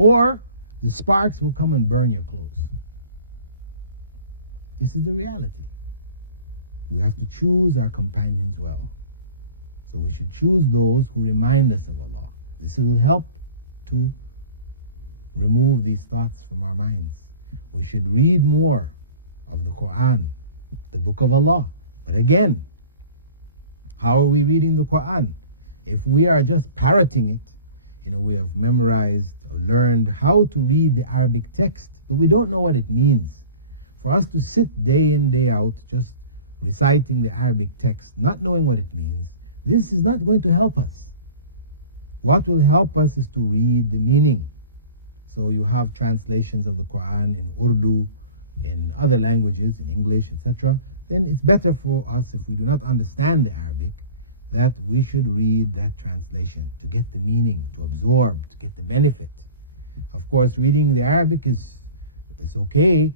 or the sparks will come and burn your clothes. This is the reality. We have to choose our companions well. So we should choose those who remind us of Allah. This will help to remove these thoughts from our minds. We should read more of the Quran, the book of Allah. But again, how are we reading the Quran? If we are just parroting it, we have memorized or learned how to read the Arabic text, but we don't know what it means. For us to sit day in, day out, just reciting the Arabic text, not knowing what it means, this is not going to help us. What will help us is to read the meaning. So you have translations of the Quran in Urdu, in other languages, in English, etc. Then it's better for us, if we do not understand the Arabic, that we should read that translation to get the meaning, to absorb, to get the benefit. Of course, reading the Arabic is okay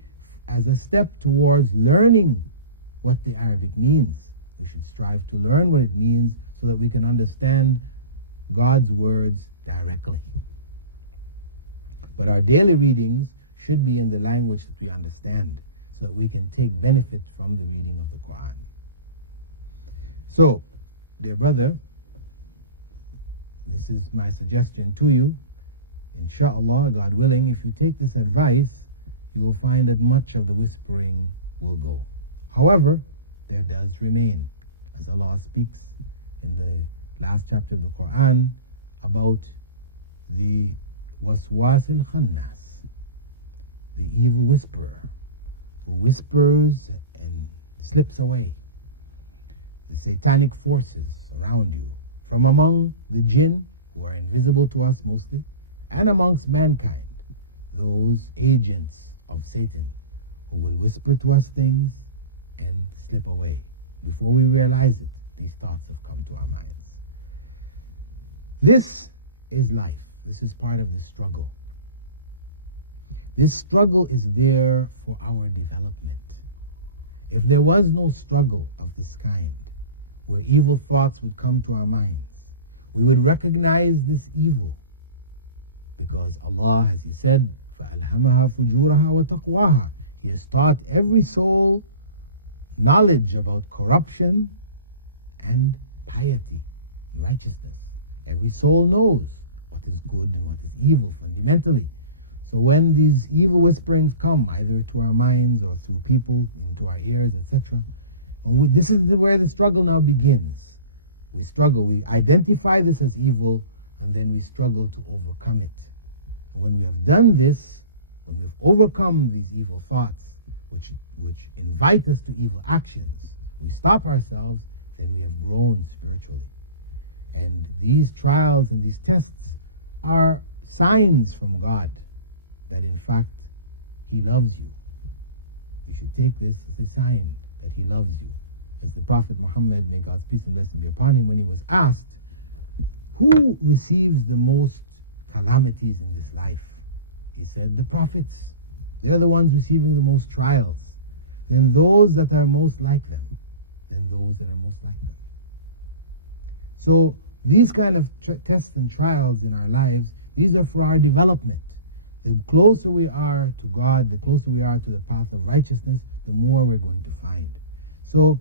as a step towards learning what the Arabic means. We should strive to learn what it means so that we can understand God's words directly. But our daily readings should be in the language that we understand, so that we can take benefit from the reading of the Quran. So, dear brother, this is my suggestion to you. Inshallah, God willing, if you take this advice, you will find that much of the whispering will go. However, there does remain, as Allah speaks in the last chapter of the Quran, about the waswas al-khannas, the evil whisperer, who whispers and slips away. The satanic forces around you, from among the jinn, who are invisible to us mostly, and amongst mankind, those agents of Satan, who will whisper to us things and slip away. Before we realize it, these thoughts have come to our minds. This is life. This is part of the struggle. This struggle is there for our development. If there was no struggle of this kind, where evil thoughts would come to our minds, we would recognize this evil, because Allah, as He said, فَأَلْهَمَهَا فُجُورَهَا وَتَقْوَاهَا, He has taught every soul knowledge about corruption and piety, righteousness. Every soul knows what is good and what is evil fundamentally. So when these evil whisperings come, either to our minds or through people, into our ears, etc., this is where the struggle now begins. We struggle, we identify this as evil, and then we struggle to overcome it. When we have done this, when we've overcome these evil thoughts, which invite us to evil actions, we stop ourselves, and we have grown spiritually. And these trials and these tests are signs from God that in fact He loves you. You should take this as a sign that He loves you. As the Prophet Muhammad, may God's peace and blessing be upon him, when he was asked, who receives the most calamities in this life? He said, the prophets. They're the ones receiving the most trials. Then those that are most like them. Then those that are most like them. So these kind of tests and trials in our lives, these are for our development. The closer we are to God, the closer we are to the path of righteousness, the more we're going to find. So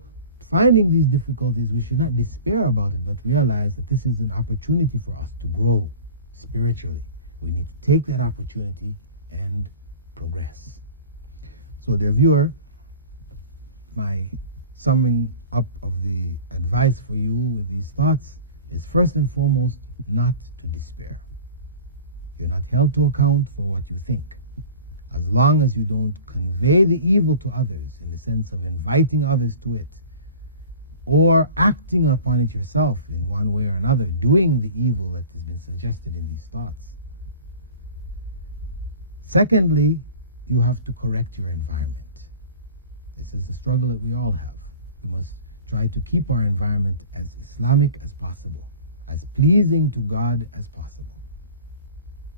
finding these difficulties, we should not despair about it, but realize that this is an opportunity for us to grow spiritually. We need to take that opportunity and progress. So, dear viewer, my summing up of the advice for you with these thoughts is first and foremost not to despair. You're not held to account for what you think. As long as you don't convey the evil to others in the sense of inviting others to it, or acting upon it yourself in one way or another, doing the evil that has been suggested in these thoughts. Secondly, you have to correct your environment. This is the struggle that we all have. We must try to keep our environment as Islamic as possible, as pleasing to God as possible.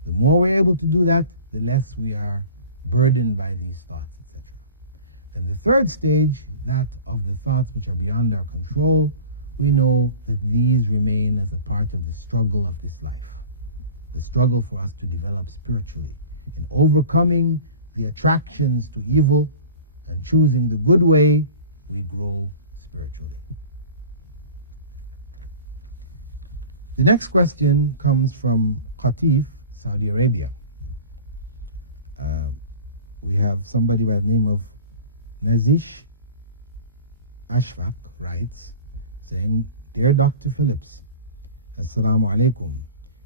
The more we're able to do that, the less we are burdened by these thoughts, etc. And the third stage, that of the thoughts which are beyond our control, we know that these remain as a part of the struggle of this life. The struggle for us to develop spiritually. overcoming the attractions to evil and choosing the good way, we grow spiritually. The next question comes from Qatif, Saudi Arabia. We have somebody by the name of Nazish Ashraf writes, saying, Dear Dr. Phillips, Assalamu alaikum.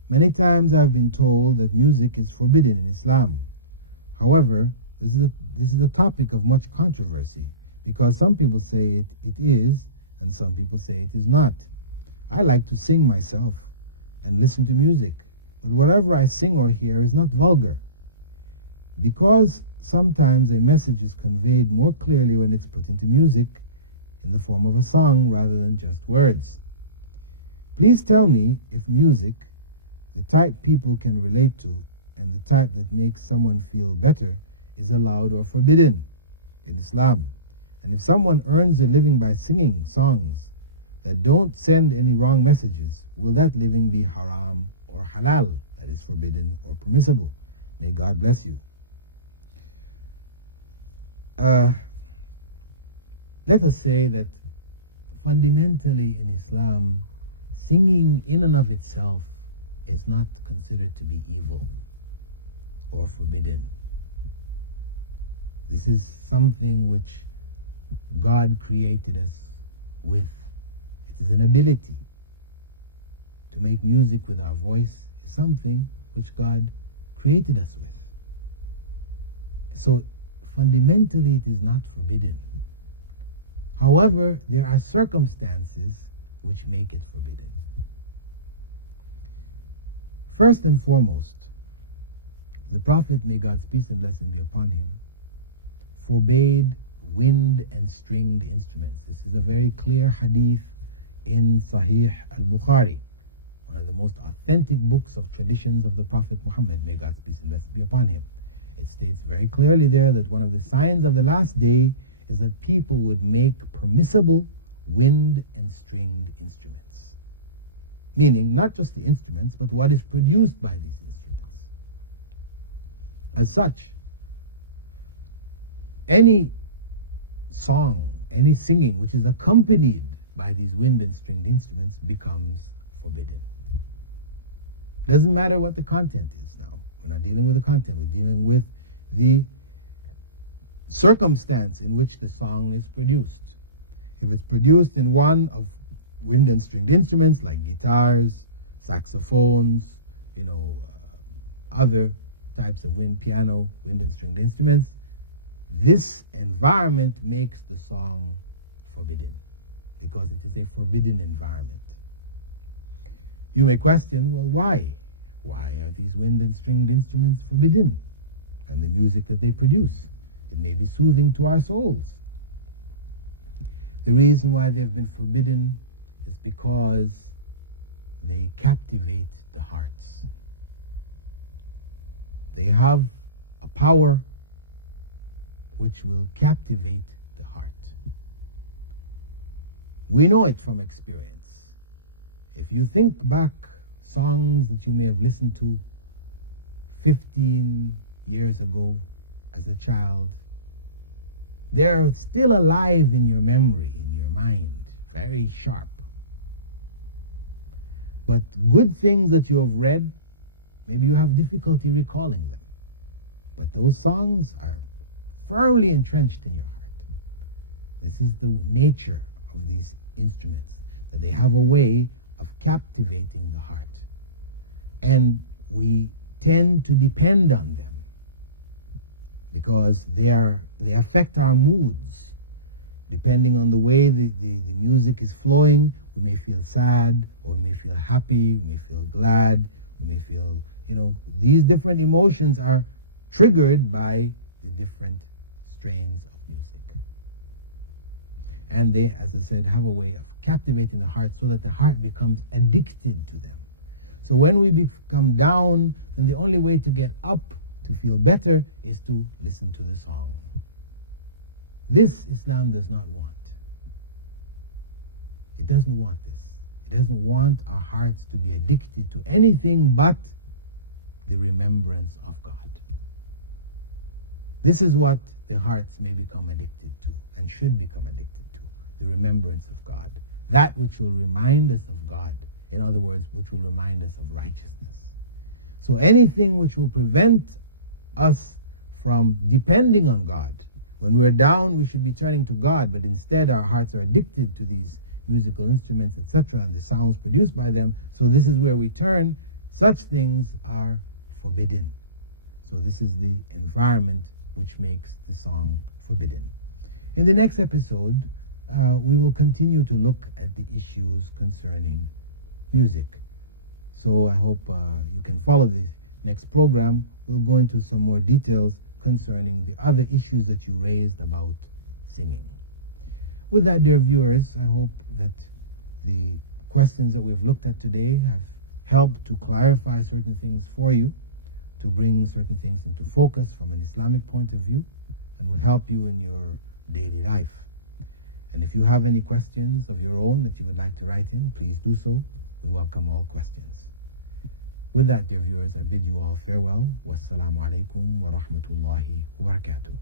Many times I've been told that music is forbidden in Islam. However, this is a topic of much controversy because some people say it is and some people say it is not. I like to sing myself and listen to music, but whatever I sing or hear is not vulgar. Because sometimes a message is conveyed more clearly when it's put into music in the form of a song rather than just words. Please tell me if music, the type people can relate to, and the type that makes someone feel better, is allowed or forbidden in Islam. And if someone earns a living by singing songs that don't send any wrong messages, will that living be haram or halal, that is forbidden or permissible? May God bless you. Let us say that fundamentally in Islam, singing in and of itself is not considered to be evil or forbidden. This is something which God created us with. It is an ability to make music with our voice, something which God created us with. So fundamentally it is not forbidden. However, there are circumstances which make it forbidden. First and foremost, the Prophet, may God's peace and blessing be upon him, forbade wind and stringed instruments. This is a very clear hadith in Sahih al-Bukhari, one of the most authentic books of traditions of the Prophet Muhammad, may God's peace and blessing be upon him. It states very clearly there that one of the signs of the last day is that people would make permissible wind and stringed instruments. Meaning, not just the instruments, but what is produced by these instruments. As such, any song, any singing which is accompanied by these wind and stringed instruments becomes forbidden. Doesn't matter what the content is now. We're not dealing with the content, we're dealing with the circumstance in which the song is produced. If it's produced in one of wind and stringed instruments like guitars, saxophones, other types of wind, piano, wind and stringed instruments, this environment makes the song forbidden because it is a forbidden environment. You may question, well, why? Why are these wind and stringed instruments forbidden? And the music that they produce, it may be soothing to our souls. The reason why they've been forbidden is because they captivate the hearts. They have a power which will captivate the heart. We know it from experience. If you think back songs that you may have listened to 15 years ago as a child, they're still alive in your memory, in your mind, very sharp. But good things that you have read, maybe you have difficulty recalling them. But those songs are firmly entrenched in your heart. This is the nature of these instruments, that they have a way of captivating the heart. And we tend to depend on them because they affect our moods. Depending on the way the music is flowing, we may feel sad, or we may feel happy, we may feel glad, we may feel, these different emotions are triggered by the different strains of music. And they, as I said, have a way of captivating the heart so that the heart becomes addicted to them. So when we become down, then the only way to get up, to feel better, is to listen to the song. This Islam does not want. It doesn't want this. It doesn't want our hearts to be addicted to anything but the remembrance of God. This is what the hearts may become addicted to and should become addicted to, the remembrance of God. That which will remind us of God. In other words, which will remind us of righteousness. So anything which will prevent us from depending on God. When we're down, we should be turning to God, but instead our hearts are addicted to these musical instruments, etc., and the sounds produced by them. So this is where we turn. Such things are forbidden. So this is the environment which makes the song forbidden. In the next episode, we will continue to look at the issues concerning music. So I hope you can follow this next program. We'll go into some more details concerning the other issues that you raised about singing. With that, dear viewers, I hope that the questions that we've looked at today have helped to clarify certain things for you, to bring certain things into focus from an Islamic point of view, and will help you in your daily life. And if you have any questions of your own that you would like to write in, please do so. We welcome all questions. With that, dear viewers, I bid you all farewell. Wassalamu alaikum wa rahmatullahi wa barakatuh.